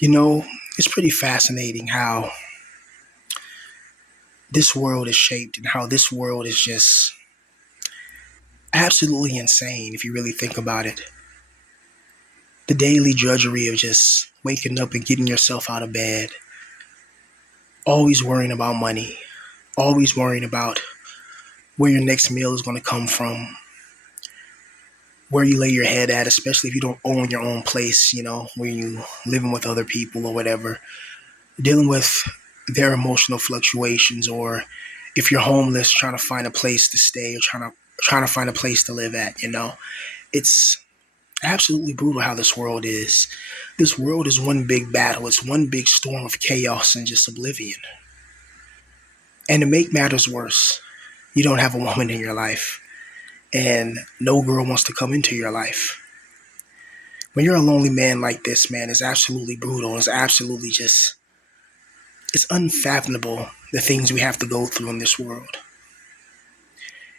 You know, it's pretty fascinating how this world is shaped and how this world is just absolutely insane if you really think about it. The daily drudgery of just waking up and getting yourself out of bed, always worrying about money, always worrying about where your next meal is going to come from, where you lay your head at, especially if you don't own your own place, where you living with other people or whatever, dealing with their emotional fluctuations, or if you're homeless, trying to find a place to stay or trying to find a place to live at. It's absolutely brutal how this world is. This world is one big battle. It's one big storm of chaos and just oblivion. And to make matters worse, you don't have a woman in your life, and no girl wants to come into your life. When you're a lonely man like this, man, it's absolutely brutal. It's unfathomable the things we have to go through in this world.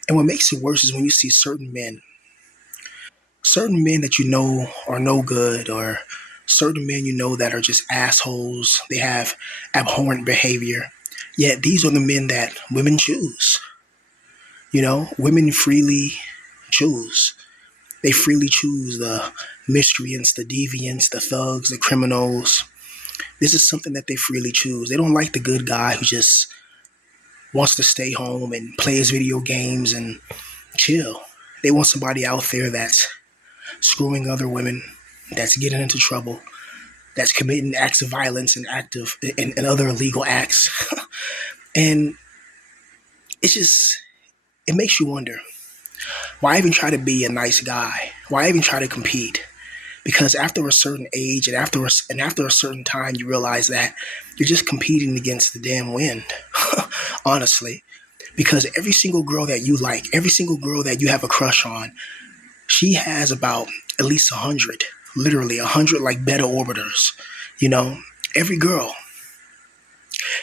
And what makes it worse is when you see certain men that you know are no good, or certain men you know that are just assholes. They have abhorrent behavior. Yet these are the men that women choose. Women freely choose. They freely choose the miscreants, the deviants, the thugs, the criminals. This is something that they freely choose. They don't like the good guy who just wants to stay home and play his video games and chill. They want somebody out there that's screwing other women, that's getting into trouble, that's committing acts of violence and other illegal acts. And it makes you wonder, why even try to be a nice guy? Why even try to compete? Because after a certain age and after a certain time, you realize that you're just competing against the damn wind. Honestly, because every single girl that you like, every single girl that you have a crush on, she has about at least 100, literally 100 like beta orbiters. You know, every girl,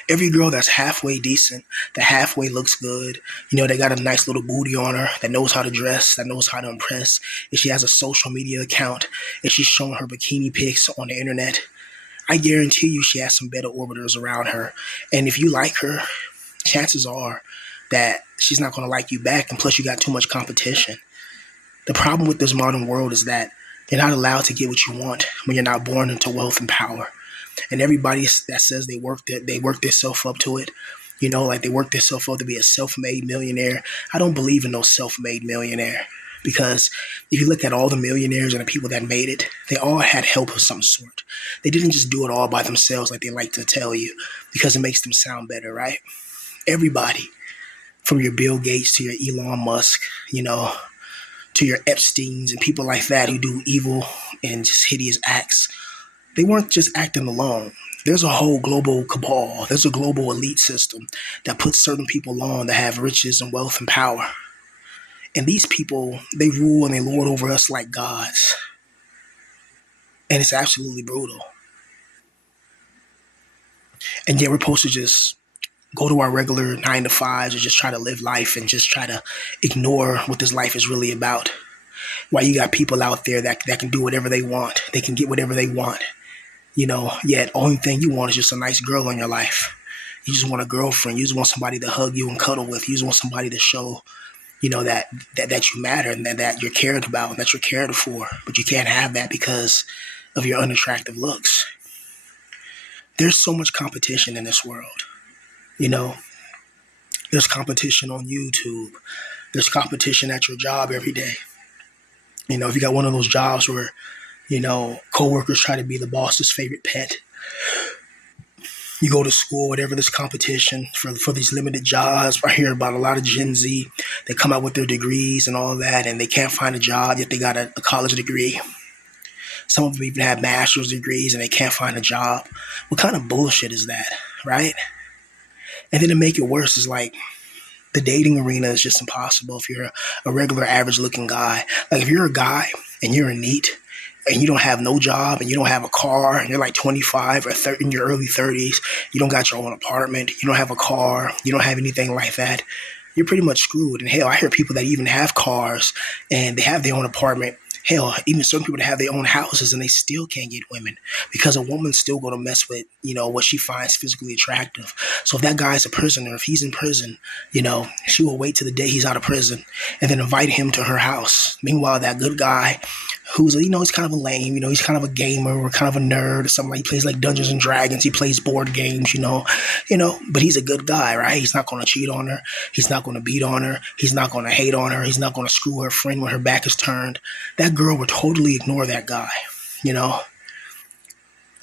every girl that's halfway decent, that halfway looks good, they got a nice little booty on her, that knows how to dress, that knows how to impress. If she has a social media account, if she's showing her bikini pics on the internet, I guarantee you she has some beta orbiters around her. And if you like her, chances are that she's not going to like you back. And plus, you got too much competition. The problem with this modern world is that you're not allowed to get what you want when you're not born into wealth and power. And everybody that says they work themselves up to it, like they work themselves up to be a self-made millionaire. I don't believe in no self-made millionaire, because if you look at all the millionaires and the people that made it, they all had help of some sort. They didn't just do it all by themselves like they like to tell you, because it makes them sound better, right? Everybody, from your Bill Gates to your Elon Musk, to your Epsteins and people like that who do evil and just hideous acts, they weren't just acting alone. There's a whole global cabal. There's a global elite system that puts certain people on that have riches and wealth and power. And these people, they rule and they lord over us like gods. And it's absolutely brutal. And yet we're supposed to just go to our regular 9 to 5s or just try to live life and just try to ignore what this life is really about. While you got people out there that can do whatever they want. They can get whatever they want. Yet only thing you want is just a nice girl in your life. You just want a girlfriend. You just want somebody to hug you and cuddle with. You just want somebody to show, that you matter and that you're cared about and that you're cared for. But you can't have that because of your unattractive looks. There's so much competition in this world. You know, there's competition on YouTube. There's competition at your job every day. If you got one of those jobs where, coworkers try to be the boss's favorite pet. You go to school, whatever, this competition for these limited jobs. I hear about a lot of Gen Z. They come out with their degrees and all that, and they can't find a job, yet they got a college degree. Some of them even have master's degrees, and they can't find a job. What kind of bullshit is that, right? And then to make it worse is like, the dating arena is just impossible if you're a regular average looking guy. Like if you're a guy and you're a NEET and you don't have no job and you don't have a car and you're like 25 or 30, in your early 30s, you don't got your own apartment, you don't have a car, you don't have anything like that, you're pretty much screwed. And hell, I hear people that even have cars and they have their own apartment. Hell, even certain people that have their own houses and they still can't get women because a woman's still going to mess with, what she finds physically attractive. So if that guy's a prisoner, if he's in prison, she will wait till the day he's out of prison and then invite him to her house. Meanwhile, that good guy who's, he's kind of a lame, he's kind of a gamer or kind of a nerd or something, like he plays like Dungeons and Dragons, he plays board games, but he's a good guy, right? He's not going to cheat on her. He's not going to beat on her. He's not going to hate on her. He's not going to screw her friend when her back is turned. That girl would totally ignore that guy, you know,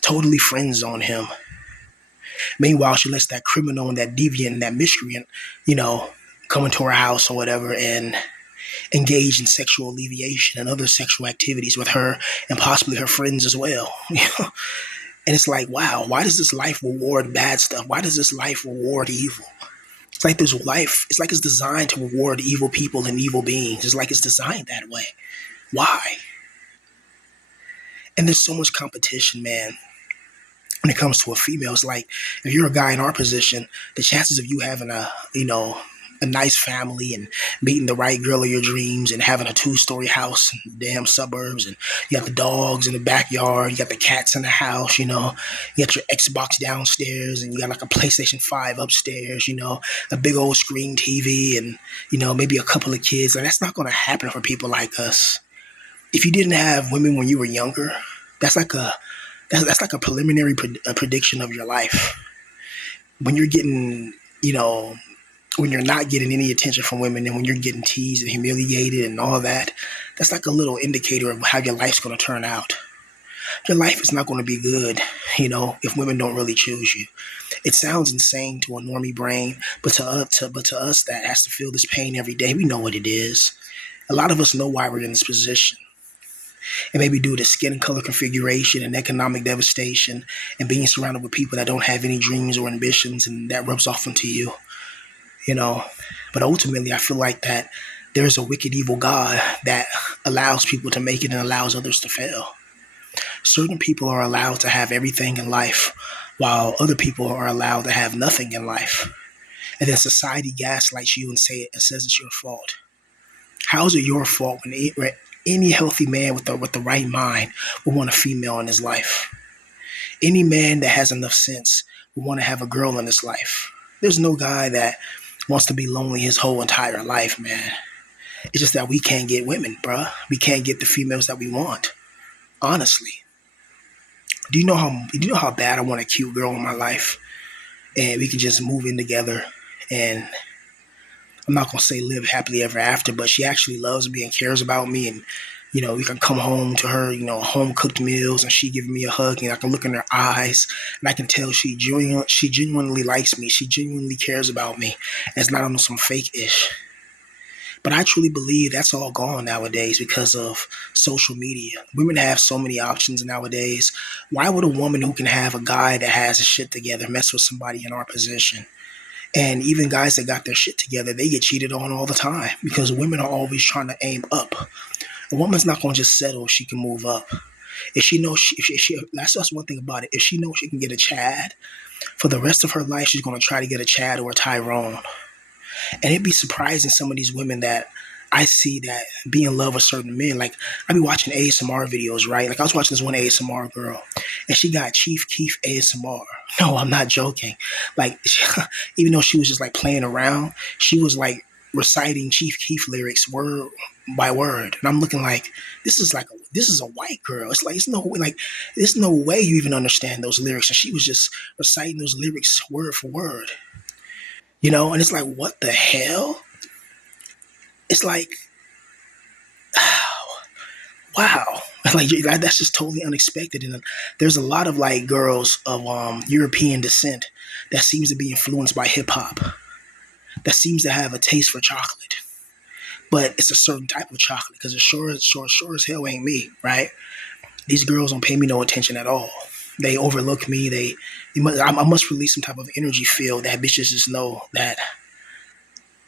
totally friend zone him. Meanwhile, she lets that criminal and that deviant and that miscreant, come into her house or whatever and engage in sexual alleviation and other sexual activities with her and possibly her friends as well. And it's like, wow, why does this life reward bad stuff? Why does this life reward evil? It's like this life, it's like it's designed to reward evil people and evil beings. It's like it's designed that way. Why? And there's so much competition, man. When it comes to a female, it's like if you're a guy in our position, the chances of you having a nice family and meeting the right girl of your dreams and having a 2-story house in the damn suburbs, and you got the dogs in the backyard, you got the cats in the house, you got your Xbox downstairs and you got like a PlayStation 5 upstairs, a big old screen TV and, maybe a couple of kids. And that's not going to happen for people like us. If you didn't have women when you were younger, that's like a preliminary prediction of your life. When you're getting, when you're not getting any attention from women and when you're getting teased and humiliated and all that, that's like a little indicator of how your life's going to turn out. Your life is not going to be good, if women don't really choose you. It sounds insane to a normie brain, but to us that has to feel this pain every day, we know what it is. A lot of us know why we're in this position. And maybe due to skin color configuration and economic devastation and being surrounded with people that don't have any dreams or ambitions, and that rubs off onto you, But ultimately, I feel like that there's a wicked, evil God that allows people to make it and allows others to fail. Certain people are allowed to have everything in life, while other people are allowed to have nothing in life. And then society gaslights you and says it's your fault. How is it your fault when any healthy man with the right mind will want a female in his life? Any man that has enough sense will want to have a girl in his life. There's no guy that wants to be lonely his whole entire life, man. It's just that we can't get women, bruh. We can't get the females that we want. Honestly. Do you know how bad I want a cute girl in my life? And we can just move in together and I'm not going to say live happily ever after, but she actually loves me and cares about me. And, we can come home to her, home cooked meals and she giving me a hug and I can look in her eyes and I can tell she genuinely likes me. She genuinely cares about me. And it's not on some fake ish. But I truly believe that's all gone nowadays because of social media. Women have so many options nowadays. Why would a woman who can have a guy that has his shit together mess with somebody in our position? And even guys that got their shit together, they get cheated on all the time because women are always trying to aim up. A woman's not going to just settle if she can move up. If she knows, that's one thing about it. If she knows she can get a Chad, for the rest of her life, she's going to try to get a Chad or a Tyrone. And it'd be surprising some of these women that I see that be in love with certain men. Like, I be watching ASMR videos, right? Like, I was watching this one ASMR girl, and she got Chief Keef ASMR. No, I'm not joking. Like, even though she was just, like, playing around, she was, like, reciting Chief Keef lyrics word by word. And I'm looking like, this is a white girl. It's like, there's no way you even understand those lyrics. And she was just reciting those lyrics word for word. And it's like, what the hell? It's like, wow. Like, that's just totally unexpected. And there's a lot of like girls of European descent that seems to be influenced by hip hop, that seems to have a taste for chocolate. But it's a certain type of chocolate because it sure as hell ain't me, right? These girls don't pay me no attention at all. They overlook me. I must release some type of energy field that bitches just know that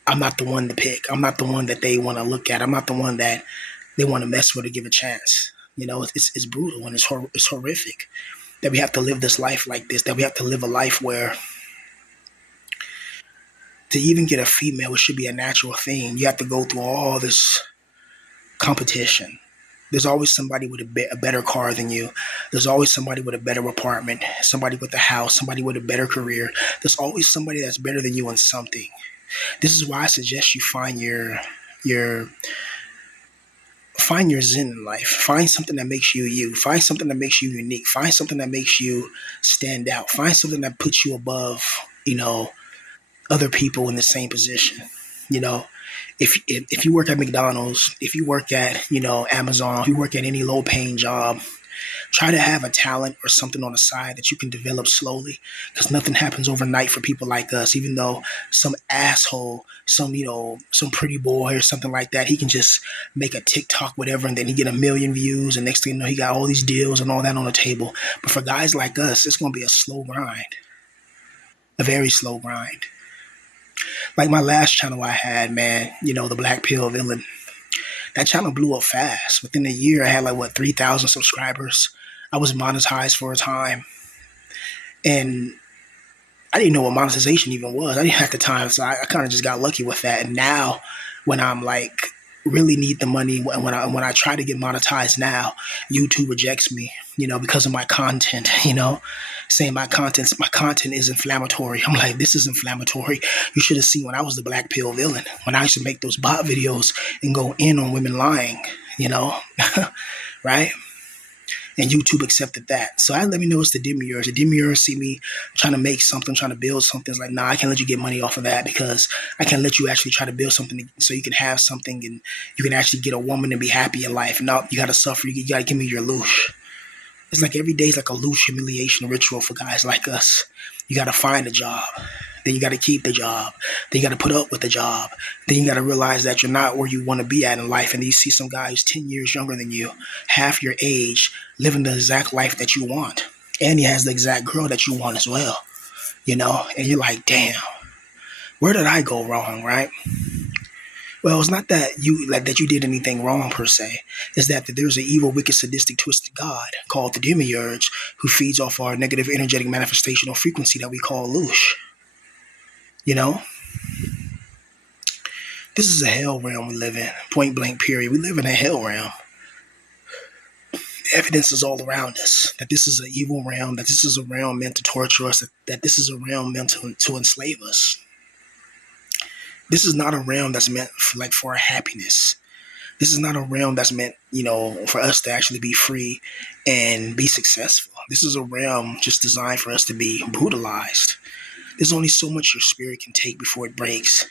I'm not the one to pick. I'm not the one that they want to look at. I'm not the one that they want to mess with or give a chance. It's brutal and it's horrific that we have to live this life like this, that we have to live a life where to even get a female, it should be a natural thing. You have to go through all this competition. There's always somebody with a better car than you. There's always somebody with a better apartment, somebody with a house, somebody with a better career. There's always somebody that's better than you in something. This is why I suggest you your find your zen in life. Find something that makes you you. Find something that makes you unique. Find something that makes you stand out. Find something that puts you above, other people in the same position. You know, if you work at McDonald's, if you work at Amazon, if you work at any low paying job, try to have a talent or something on the side that you can develop slowly, because nothing happens overnight for people like us. Even though some asshole, some pretty boy or something like that, he can just make a TikTok, whatever, and then he get a million views, and next thing you know, he got all these deals and all that on the table. But for guys like us, it's going to be a slow grind, a very slow grind. Like my last channel I had, man, the Black Pill Villain. That channel blew up fast. Within a year, I had like 3,000 subscribers. I was monetized for a time, and I didn't know what monetization even was. I didn't at the time, so I kind of just got lucky with that. And now, when I'm like really need the money, when I try to get monetized now, YouTube rejects me, because of my content, saying my content is inflammatory. I'm like, this is inflammatory. You should have seen when I was the Black Pill Villain, when I used to make those bot videos and go in on women lying, right? And YouTube accepted that. So I let me know it's the demiurge. The demiurge see me trying to make something, trying to build something. It's like, nah, I can't let you get money off of that, because I can't let you actually try to build something so you can have something and you can actually get a woman and be happy in life. No, you got to suffer. You got to give me your loosh. It's like every day is like a loose humiliation ritual for guys like us. You got to find a job. Then you got to keep the job. Then you got to put up with the job. Then you got to realize that you're not where you want to be at in life. And you see some guy who's 10 years younger than you, half your age, living the exact life that you want. And he has the exact girl that you want as well. And you're like, damn, where did I go wrong, right? Well, it's not that you did anything wrong per se. It's that there's an evil, wicked, sadistic, twisted God called the demiurge who feeds off our negative, energetic manifestational frequency that we call loosh. You know, this is a hell realm we live in. Point blank. Period. We live in a hell realm. The evidence is all around us that this is an evil realm. That this is a realm meant to torture us. That this is a realm meant to enslave us. This is not a realm that's meant for our happiness. This is not a realm that's meant, for us to actually be free and be successful. This is a realm just designed for us to be brutalized. There's only so much your spirit can take before it breaks.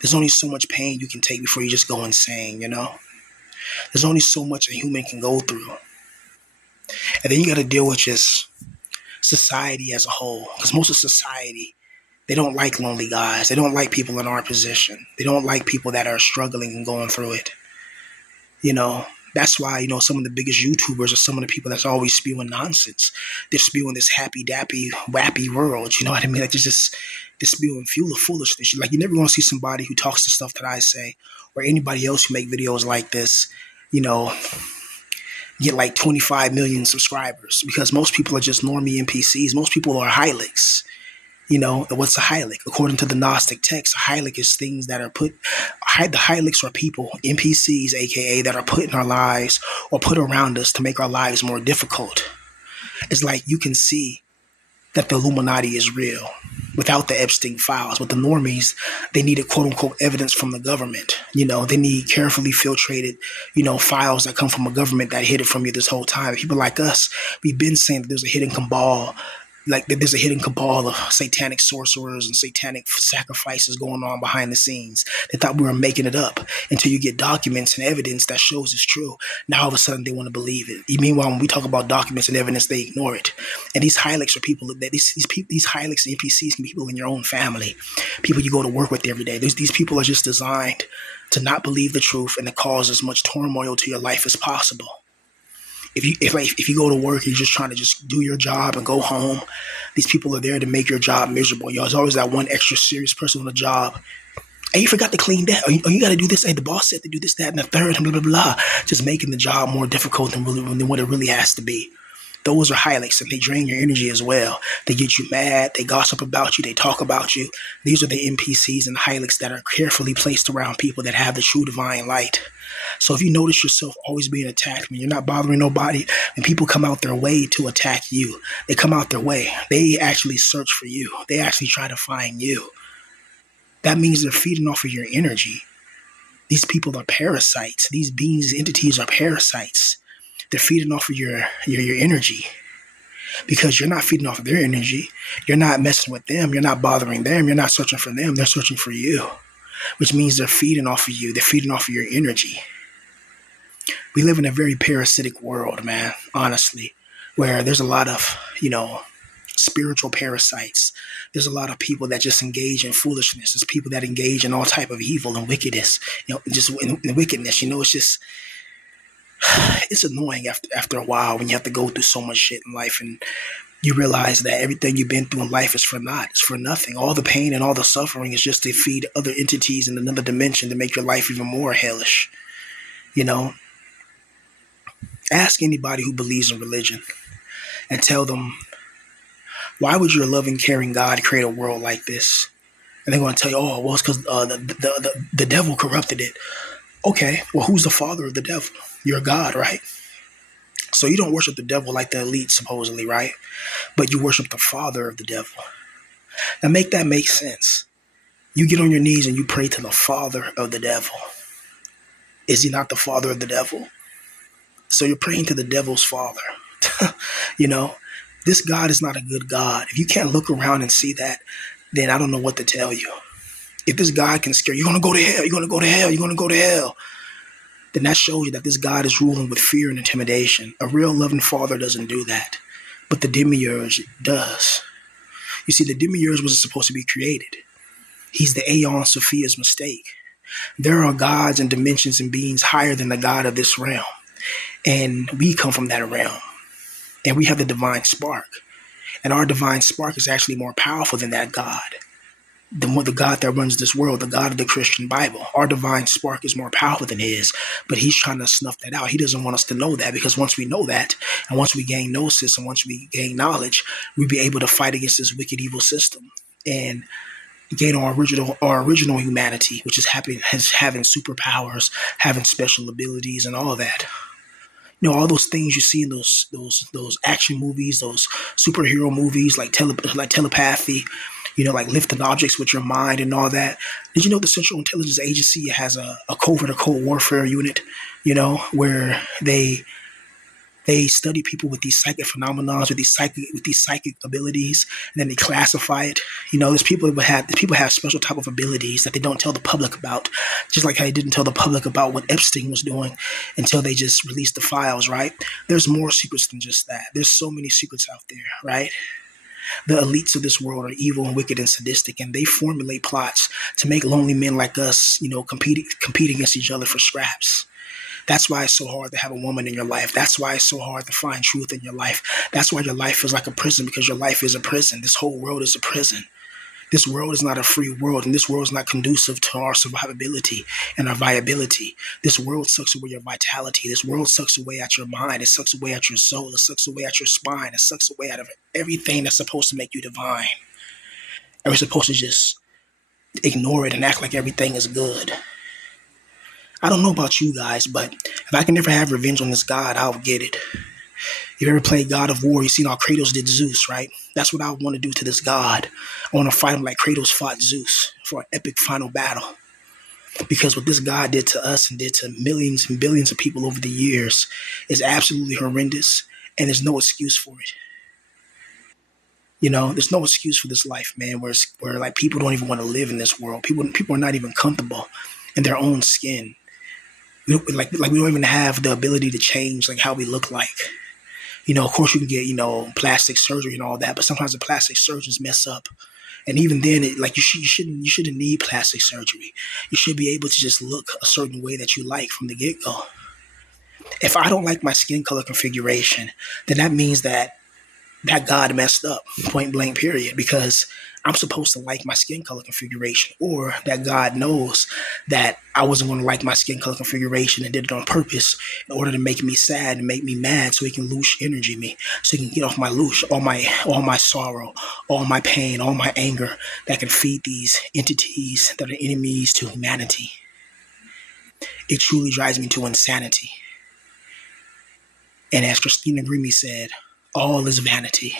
There's only so much pain you can take before you just go insane, There's only so much a human can go through. And then you got to deal with just society as a whole. Because most of society, they don't like lonely guys. They don't like people in our position. They don't like people that are struggling and going through it. That's why, some of the biggest YouTubers are some of the people that's always spewing nonsense. They're spewing this happy, dappy, wappy world. You know what I mean? Like, they're spewing fuel of foolishness. Like, you're never going to see somebody who talks the stuff that I say or anybody else who make videos like this, get like 25 million subscribers, because most people are just normie NPCs. Most people are Hylics. And what's a Hylic? According to the Gnostic text, a Hylic is things that are the Hylics are people, NPCs, aka, that are put in our lives or put around us to make our lives more difficult. It's like you can see that the Illuminati is real without the Epstein files. With the normies, they needed quote unquote evidence from the government. They need carefully filtrated, files that come from a government that hid it from you this whole time. People like us, we've been saying that there's a hidden cabal. Like, there's a hidden cabal of satanic sorcerers and satanic sacrifices going on behind the scenes. They thought we were making it up until you get documents and evidence that shows it's true. Now all of a sudden they want to believe it. Meanwhile, when we talk about documents and evidence, they ignore it. And these Hylics are people that these Hylics and NPCs can be people in your own family, people you go to work with every day. These people are just designed to not believe the truth and to cause as much turmoil to your life as possible. If you go to work and you're just trying to just do your job and go home, these people are there to make your job miserable. There's always that one extra serious person on the job. Hey, you forgot to clean that. Or you got to do this. Hey, the boss said to do this, that, and the third, and blah, blah, blah. Just making the job more difficult than what it really has to be. Those are hylics, and they drain your energy as well. They get you mad, they gossip about you, they talk about you. These are the NPCs and hylics that are carefully placed around people that have the true divine light. So if you notice yourself always being attacked, when you're not bothering nobody, and people come out their way to attack you, they come out their way. They actually search for you. They actually try to find you. That means they're feeding off of your energy. These people are parasites. These beings, entities are parasites. They're feeding off of your energy because you're not feeding off of their energy. You're not messing with them. You're not bothering them. You're not searching for them. They're searching for you, which means they're feeding off of you. They're feeding off of your energy. We live in a very parasitic world, man, honestly, where there's a lot of, spiritual parasites. There's a lot of people that just engage in foolishness. There's people that engage in all type of evil and wickedness, just in wickedness. It's just, it's annoying after a while when you have to go through so much shit in life and you realize that everything you've been through in life is for naught. It's for nothing. All the pain and all the suffering is just to feed other entities in another dimension to make your life even more hellish. You know, ask anybody who believes in religion and tell them, why would your loving, caring God create a world like this? And they're going to tell you, oh, well, it's because the devil corrupted it. Okay, well, who's the father of the devil? You're God, right? So you don't worship the devil like the elite, supposedly, right? But you worship the father of the devil. Now make that make sense. You get on your knees and you pray to the father of the devil. Is he not the father of the devil? So you're praying to the devil's father. you know, this God is not a good God. If you can't look around and see that, then I don't know what to tell you. If this God can scare you, you're going to go to hell, you're going to go to hell, you're going to go to hell, then that shows you that this God is ruling with fear and intimidation. A real loving father doesn't do that, but the demiurge does. You see, the demiurge wasn't supposed to be created. He's the Aeon Sophia's mistake. There are gods and dimensions and beings higher than the God of this realm. And we come from that realm. And we have the divine spark. And our divine spark is actually more powerful than that God. The God that runs this world, the God of the Christian Bible. Our divine spark is more powerful than his, but he's trying to snuff that out. He doesn't want us to know that, because once we know that, and once we gain gnosis, and once we gain knowledge, we'll be able to fight against this wicked, evil system and gain our original humanity, which is having superpowers, having special abilities, and all that. All those things you see in those action movies, those superhero movies, like telepathy, like lifting objects with your mind and all that. Did you know the Central Intelligence Agency has a covert or cold warfare unit, where they study people with these psychic phenomena, with these psychic abilities, and then they classify it. There's people have special type of abilities that they don't tell the public about, just like how they didn't tell the public about what Epstein was doing until they just released the files, right? There's more secrets than just that. There's so many secrets out there, right? The elites of this world are evil and wicked and sadistic, and they formulate plots to make lonely men like us, compete against each other for scraps. That's why it's so hard to have a woman in your life. That's why it's so hard to find truth in your life. That's why your life is like a prison, because your life is a prison. This whole world is a prison. This world is not a free world, and this world is not conducive to our survivability and our viability. This world sucks away your vitality. This world sucks away at your mind. It sucks away at your soul. It sucks away at your spine. It sucks away out of everything that's supposed to make you divine. And we're supposed to just ignore it and act like everything is good. I don't know about you guys, but if I can never have revenge on this God, I'll get it. You ever played God of War? You seen how Kratos did Zeus, right? That's what I want to do to this God. I want to fight him like Kratos fought Zeus for an epic final battle. Because what this God did to us and did to millions and billions of people over the years is absolutely horrendous, and there's no excuse for it. There's no excuse for this life, man, where like people don't even want to live in this world. People are not even comfortable in their own skin. We don't even have the ability to change like how we look like. Of course you can get, plastic surgery and all that, but sometimes the plastic surgeons mess up. And even then, you shouldn't need plastic surgery. You should be able to just look a certain way that you like from the get-go. If I don't like my skin color configuration, then that means that God messed up, point blank period, because I'm supposed to like my skin color configuration, or that God knows that I wasn't going to like my skin color configuration and did it on purpose in order to make me sad and make me mad so he can loose energy me, so he can get off my loose, all my sorrow, all my pain, all my anger that can feed these entities that are enemies to humanity. It truly drives me to insanity. And as Christina Grimmie said, all is vanity.